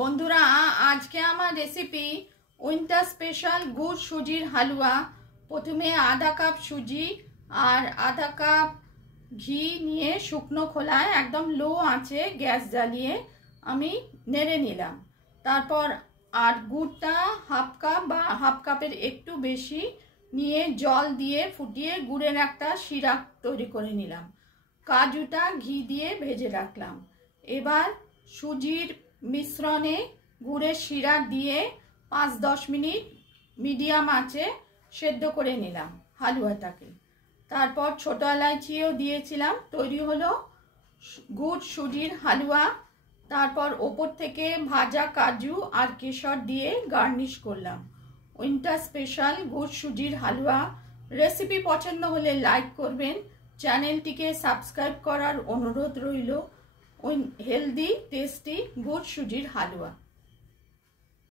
বন্ধুরা আজকে আমার রেসিপি উইন্টার স্পেশাল গুড় সুজির হালুয়া। প্রথমে আধা কাপ সুজি আর আধা কাপ ঘি নিয়ে শুকনো খোলায় একদম লো আঁচে গ্যাস জ্বালিয়ে আমি নেড়ে নিলাম। তারপর আর গুড়টা হাফ কাপ বা হাফ কাপের একটু বেশি নিয়ে জল দিয়ে ফুটিয়ে গুড়ের একটা শিরা তৈরি করে নিলাম। কাজুটা ঘি দিয়ে ভেজে রাখলাম। এবার সুজির মিশ্রণে গুড়ের শিরা দিয়ে 5-10 মিনিট মিডিয়াম আঁচে সেদ্ধ করে নিলাম হালুয়াটাকে। তারপর ছোটো এলাচিও দিয়েছিলাম। তৈরি হলো গুড় সুজির হালুয়া। তারপর ওপর থেকে ভাজা কাজু আর কেশর দিয়ে গার্নিশ করলাম। উইন্টার স্পেশাল গুড় সুজির হালুয়া রেসিপি পছন্দ হলে লাইক করবেন, চ্যানেলটিকে সাবস্ক্রাইব করার অনুরোধ রইল। হেলদি টেস্টি গুড় সুজির হালুয়া।